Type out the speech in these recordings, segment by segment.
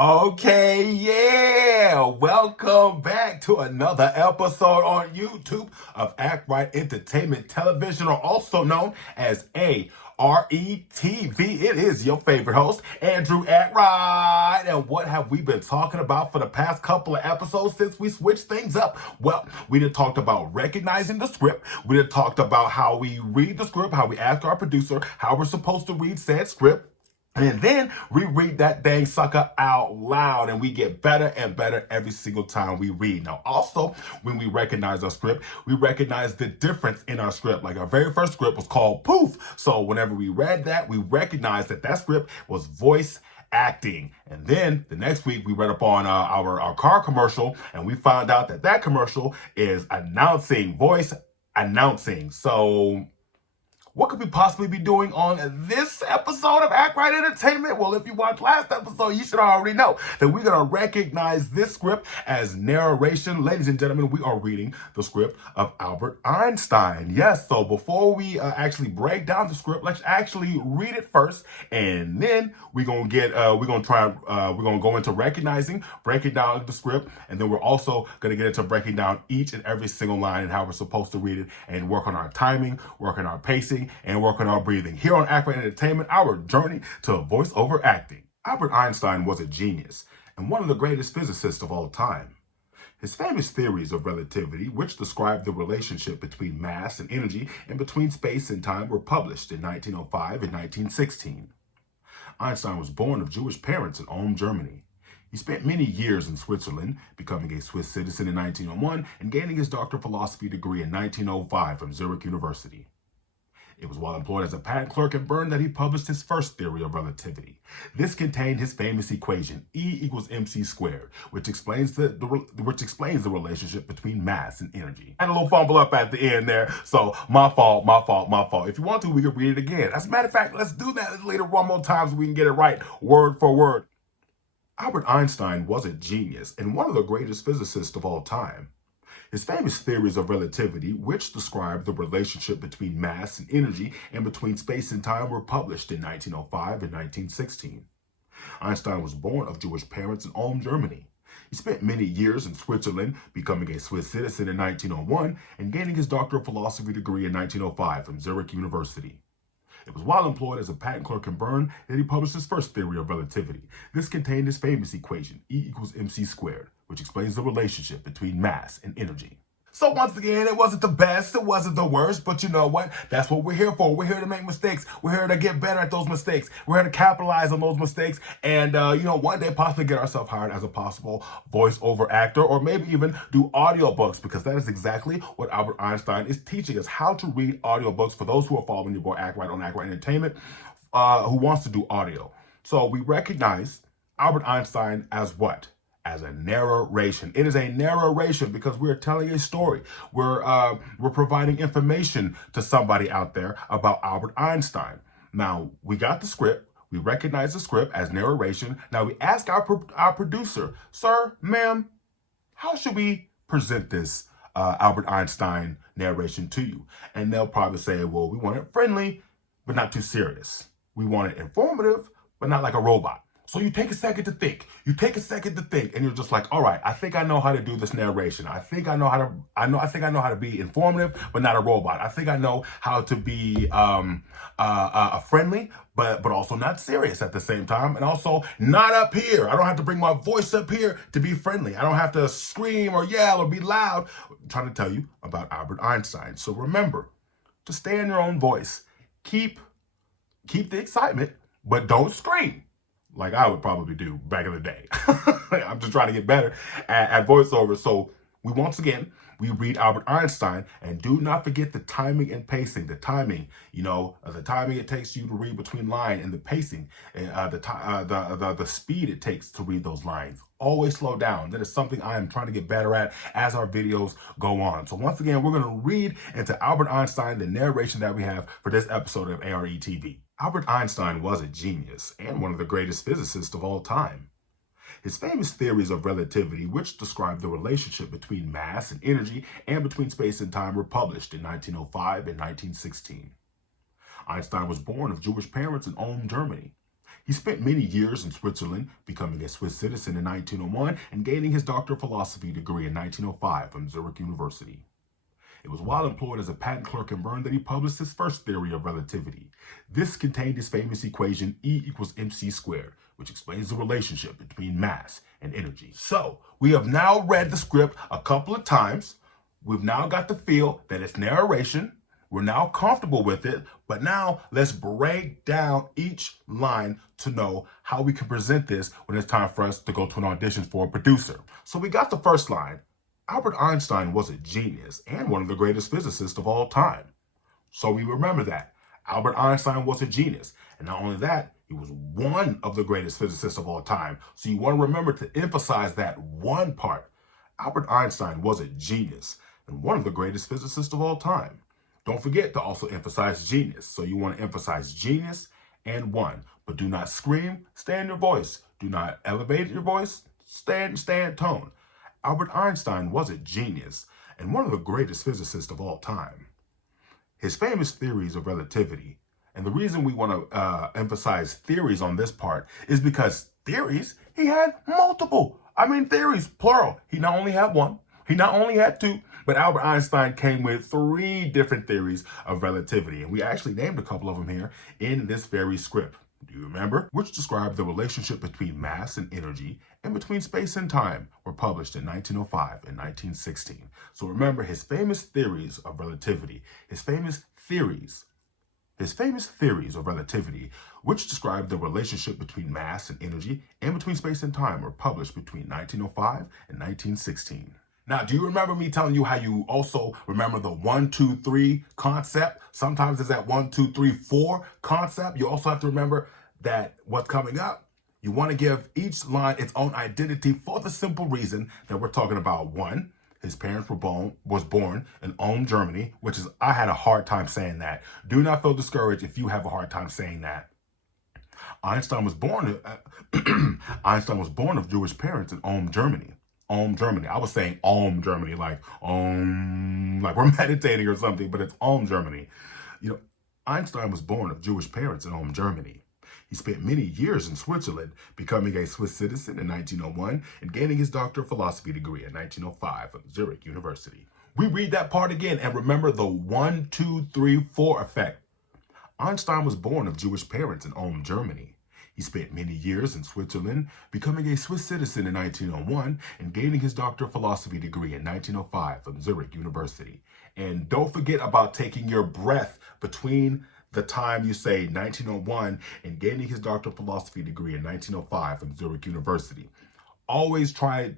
Okay, yeah. Welcome back to another episode on YouTube of A.R.E Entertainment Television, or also known as A.R.E TV. It is your favorite host, Andrew A.R.E. And what have we been talking about for the past couple of episodes since we switched things up? Well, we done talked about recognizing the script. We done talked about how we read the script, how we ask our producer how we're supposed to read said script. And then we read that dang sucker out loud, and we get better and better every single time we read. Now, also, when we recognize our script, we recognize the difference in our script. Like our very first script was called Poof. So whenever we read that, we recognized that that script was voice acting. And then the next week we read up on our car commercial, and we found out that that commercial is announcing, voice announcing. So what could we possibly be doing on this episode of A.R.E Entertainment? Well, if you watched last episode, you should already know that we're going to recognize this script as narration. Ladies and gentlemen, we are reading the script of Albert Einstein. Yes, so before we actually break down the script, let's actually read it first, and then we're going to go into recognizing, breaking down the script, and then we're also going to get into breaking down each and every single line and how we're supposed to read it, and work on our timing, work on our pacing, and work on our breathing. Here on A.R.E Entertainment, our journey to voiceover acting. Albert Einstein was a genius and one of the greatest physicists of all time. His famous theories of relativity, which describe the relationship between mass and energy and between space and time, were published in 1905 and 1916. Einstein was born of Jewish parents in Ulm, Germany. He spent many years in Switzerland, becoming a Swiss citizen in 1901 and gaining his Doctor of Philosophy degree in 1905 from Zurich University. It was while employed as a patent clerk in Bern that he published his first theory of relativity. This contained his famous equation, E equals mc squared, which explains the relationship between mass and energy. I had a little fumble up at the end there, so my fault. If you want to, we can read it again. As a matter of fact, let's do that later one more time so we can get it right, word for word. Albert Einstein was a genius and one of the greatest physicists of all time. His famous theories of relativity, which describe the relationship between mass and energy and between space and time, were published in 1905 and 1916. Einstein was born of Jewish parents in Ulm, Germany. He spent many years in Switzerland, becoming a Swiss citizen in 1901 and gaining his Doctor of Philosophy degree in 1905 from Zurich University. It was while employed as a patent clerk in Bern that he published his first theory of relativity. This contained his famous equation, E equals mc squared, which explains the relationship between mass and energy. So once again, it wasn't the best, it wasn't the worst, but you know what? That's what we're here for. We're here to make mistakes. We're here to get better at those mistakes. We're here to capitalize on those mistakes and, one day possibly get ourselves hired as a possible voiceover actor, or maybe even do audiobooks, because that is exactly what Albert Einstein is teaching us, how to read audiobooks for those who are following your boy A.R.E on A.R.E Entertainment, who wants to do audio. So we recognize Albert Einstein as what? As a narration. It is a narration because we're telling a story. We're providing information to somebody out there about Albert Einstein. Now, we got the script. We recognize the script as narration. Now, we ask our producer, sir, ma'am, how should we present this Albert Einstein narration to you? And they'll probably say, well, we want it friendly, but not too serious. We want it informative, but not like a robot. So you take a second to think. And you're just like, all right, I think I know how to do this narration. I think I know how to be informative, but not a robot. I think I know how to be friendly, but also not serious at the same time, and also not up here. I don't have to bring my voice up here to be friendly. I don't have to scream or yell or be loud. I'm trying to tell you about Albert Einstein. So remember to stay in your own voice. Keep the excitement, but don't scream like I would probably do back in the day. I'm just trying to get better at voiceover. So we read Albert Einstein, and do not forget the timing and pacing. The timing, the timing it takes you to read between line, and the pacing, the speed it takes to read those lines. Always slow down. That is something I am trying to get better at as our videos go on. So once again, we're going to read into Albert Einstein, the narration that we have for this episode of A.R.E TV. Albert Einstein was a genius and one of the greatest physicists of all time. His famous theories of relativity, which describe the relationship between mass and energy and between space and time, were published in 1905 and 1916. Einstein was born of Jewish parents in Ulm, Germany. He spent many years in Switzerland, becoming a Swiss citizen in 1901 and gaining his Doctor of Philosophy degree in 1905 from Zurich University. It was while employed as a patent clerk in Bern that he published his first theory of relativity. This contained his famous equation E equals mc squared, which explains the relationship between mass and energy. So, we have now read the script a couple of times. We've now got the feel that it's narration. We're now comfortable with it, but now let's break down each line to know how we can present this when it's time for us to go to an audition for a producer. So we got the first line. Albert Einstein was a genius and one of the greatest physicists of all time. So we remember that. Albert Einstein was a genius. And not only that, he was one of the greatest physicists of all time. So you want to remember to emphasize that one part. Albert Einstein was a genius and one of the greatest physicists of all time. Don't forget to also emphasize genius. So you want to emphasize genius and one. But do not scream, stay in your voice. Do not elevate your voice, stay in tone. Albert Einstein was a genius and one of the greatest physicists of all time. His famous theories of relativity, and the reason we want to emphasize theories on this part is because theories, he had multiple. Theories, plural. He not only had one, he not only had two, but Albert Einstein came with 3 different theories of relativity. And we actually named a couple of them here in this very script. Do you remember? Which describe the relationship between mass and energy and between space and time, were published in 1905 and 1916. So remember his famous theories of relativity, his famous theories of relativity, which describe the relationship between mass and energy and between space and time, were published between 1905 and 1916. Now, do you remember me telling you how you also remember the 1, 2, 3 concept? Sometimes it's that 1, 2, 3, 4 concept. You also have to remember that what's coming up, you want to give each line its own identity for the simple reason that we're talking about. 1, his parents was born in Ulm, Germany, which is, I had a hard time saying that. Do not feel discouraged if you have a hard time saying that. Einstein was born of Jewish parents in Ulm, Germany. Ulm, Germany. I was saying Ulm, Germany, like we're meditating or something, but it's Ulm, Germany. Einstein was born of Jewish parents in Ulm, Germany. He spent many years in Switzerland, becoming a Swiss citizen in 1901 and gaining his Doctor of Philosophy degree in 1905 from Zurich University. We read that part again and remember the 1, 2, 3, 4 effect. Einstein was born of Jewish parents in Ulm, Germany. He spent many years in Switzerland, becoming a Swiss citizen in 1901 and gaining his Doctor of Philosophy degree in 1905 from Zurich University. And don't forget about taking your breath between the time you say 1901 and gaining his Doctor of Philosophy degree in 1905 from Zurich University. Always try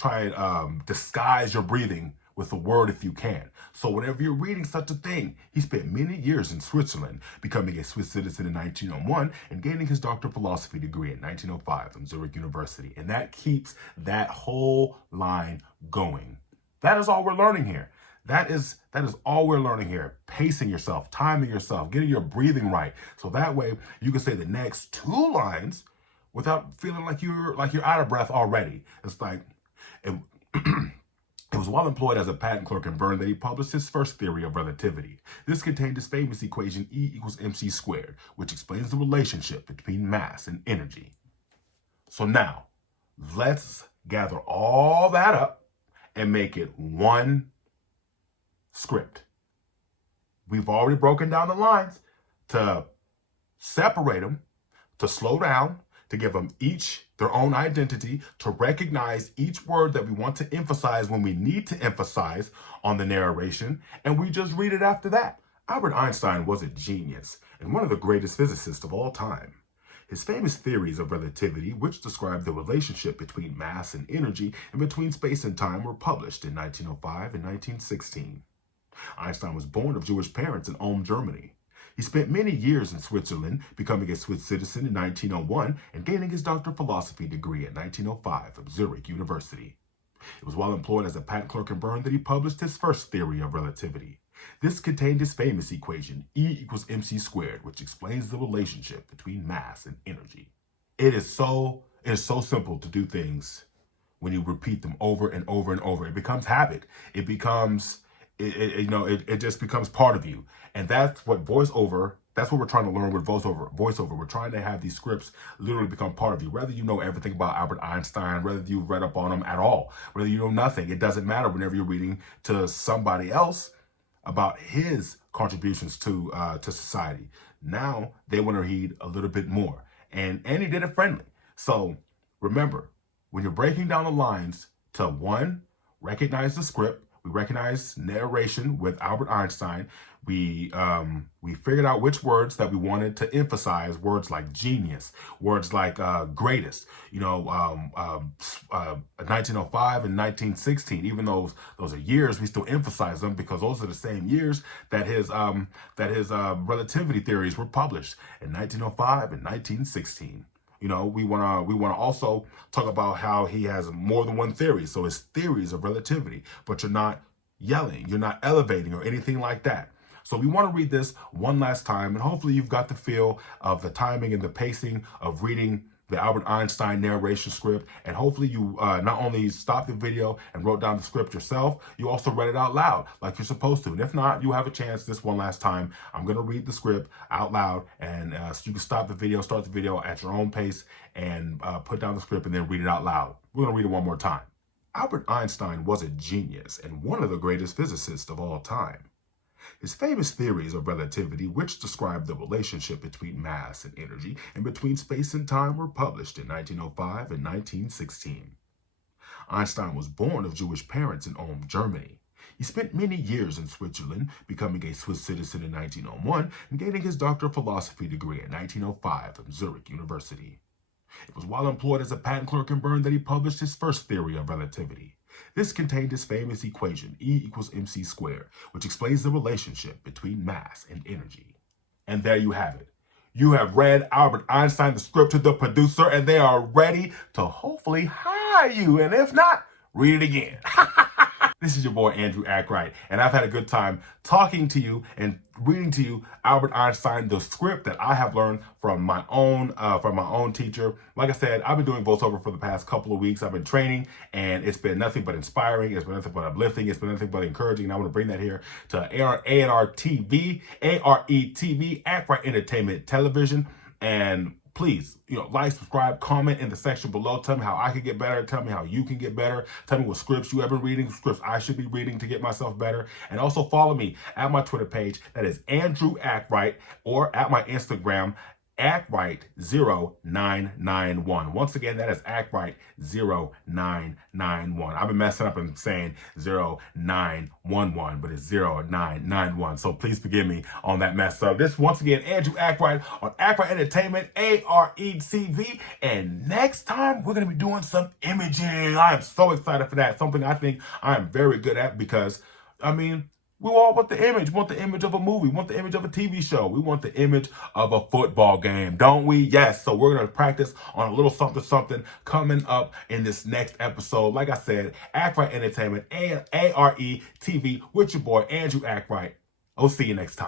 and disguise your breathing with a word if you can. So whenever you're reading such a thing, he spent many years in Switzerland, becoming a Swiss citizen in 1901 and gaining his Doctor of Philosophy degree in 1905 from Zurich University. And that keeps that whole line going. That is all we're learning here. That is all we're learning here. Pacing yourself, timing yourself, getting your breathing right. So that way you can say the next 2 lines without feeling like you're out of breath already. It's like, it was while employed as a patent clerk in Bern that he published his first theory of relativity. This contained his famous equation E equals mc squared, which explains the relationship between mass and energy. So now, let's gather all that up and make it one script. We've already broken down the lines to separate them, to slow down, to give them each their own identity, to recognize each word that we want to emphasize when we need to emphasize on the narration, and we just read it after that. Albert Einstein was a genius and one of the greatest physicists of all time. His famous theories of relativity, which describe the relationship between mass and energy and between space and time, were published in 1905 and 1916. Einstein was born of Jewish parents in Ulm, Germany. He spent many years in Switzerland, becoming a Swiss citizen in 1901 and gaining his Doctor of Philosophy degree in 1905 from Zurich University. It was while employed as a patent clerk in Bern that he published his first theory of relativity. This contained his famous equation, E equals mc squared, which explains the relationship between mass and energy. It is so simple to do things when you repeat them over and over and over. It becomes habit. It just becomes part of you. And that's what voiceover That's what we're trying to learn with voiceover. We're trying to have these scripts literally become part of you. Whether you know everything about Albert Einstein, whether you've read up on him at all, whether you know nothing, it doesn't matter whenever you're reading to somebody else about his contributions to society. Now they want to read a little bit more. And he did it friendly. So remember, when you're breaking down the lines to one, recognize the script. We recognize narration with Albert Einstein. We figured out which words that we wanted to emphasize, words like genius, words like greatest, 1905 and 1916, even though those are years, we still emphasize them because those are the same years that his relativity theories were published in 1905 and 1916. We want to also talk about how he has more than one theory. So his theories of relativity, but you're not yelling, you're not elevating or anything like that. So we want to read this one last time, and hopefully you've got the feel of the timing and the pacing of reading the Albert Einstein narration script. And hopefully you not only stopped the video and wrote down the script yourself, you also read it out loud like you're supposed to. And if not, you have a chance this one last time. I'm going to read the script out loud, and so you can stop the video, start the video at your own pace, and put down the script and then read it out loud. We're going to read it one more time. Albert Einstein was a genius and one of the greatest physicists of all time. His famous theories of relativity, which describe the relationship between mass and energy and between space and time, were published in 1905 and 1916. Einstein was born of Jewish parents in Ulm, Germany. He spent many years in Switzerland, becoming a Swiss citizen in 1901 and gaining his Doctor of Philosophy degree in 1905 from Zurich University. It was while employed as a patent clerk in Bern that he published his first theory of relativity. This contained his famous equation, E equals mc squared, which explains the relationship between mass and energy. And there you have it. You have read Albert Einstein, the script, to the producer, and they are ready to hopefully hire you. And if not, read it again. This is your boy, Andrew A.R.E, and I've had a good time talking to you and reading to you Albert Einstein, the script that I have learned from my own teacher. Like I said, I've been doing voiceover for the past couple of weeks. I've been training, and it's been nothing but inspiring. It's been nothing but uplifting. It's been nothing but encouraging. And I want to bring that here to A.R.E TV, A.R.E TV, A.R.E Entertainment Television. And please, like, subscribe, comment in the section below. Tell me how I can get better. Tell me how you can get better. Tell me what scripts you have been reading, scripts I should be reading to get myself better. And also follow me at my Twitter page. That is Andrew A.R.E, or at my Instagram, A.R.E0991. Once again, that is A.R.E0991. I've been messing up and saying 0911, but it's 0991. So please forgive me on that mess up. This, once again, Andrew A.R.E on A.R.E Entertainment, A.R.E TV. And next time, we're going to be doing some imaging. I am so excited for that. Something I think I am very good at because, we all want the image. We want the image of a movie. We want the image of a TV show. We want the image of a football game, don't we? Yes. So we're going to practice on a little something coming up in this next episode. Like I said, A.R.E Entertainment, A.R.E TV with your boy, Andrew A.R.E. I'll see you next time.